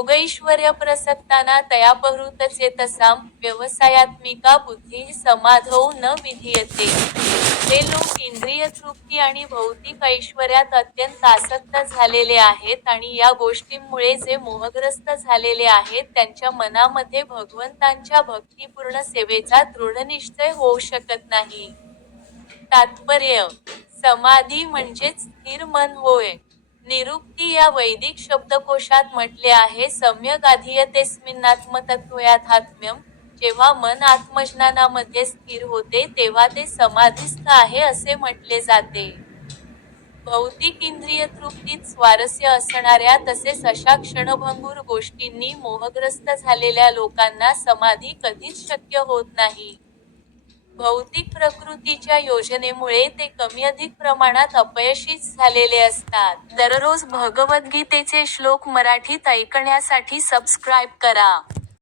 योगैश्वर्यप्रसक्ताना तयापहृतचे तसां व्यवसायात्मिका बुद्धिः समाधौ न विधीयते. जे लोक इंद्रियतृप्ती आणि भौतिक ऐश्वर्यात अत्यंत आसक्त झालेले आहेत आणि या गोष्टींमुळे जे मोहग्रस्त झालेले आहेत त्यांच्या मनामध्ये भगवंतांच्या भक्तिपूर्ण सेवेचा दृढनिश्चय होऊ शकत नाही. तात्पर्य: समाधी म्हणजेच स्थिर मन होय. निरुक्ती या वैदिक शब्दकोशात म्हटले आहे सम्यग् आधीयतेऽस्मिन्नात्मतत्त्वयाथात्म्यम्. जेव्हा मन आत्मज्ञानामध्ये स्थिर होते तेव्हा ते समाधीस्थ आहे असे म्हटले जाते. भौतिक इंद्रियतृप्तीत स्वारस्य असणाऱ्या तसेच अशा क्षणभंगुर गोष्टींनी मोहग्रस्त झालेल्या लोकांना समाधी कधीच शक्य होत नाही. भौतिक प्रकृतीच्या योजनेमुळे ते कमीअधिक प्रमाणात अपयशीच झालेले असतात. दररोज भगवद्गीतेचे श्लोक मराठीत ऐकण्यासाठी सबस्क्राईब करा.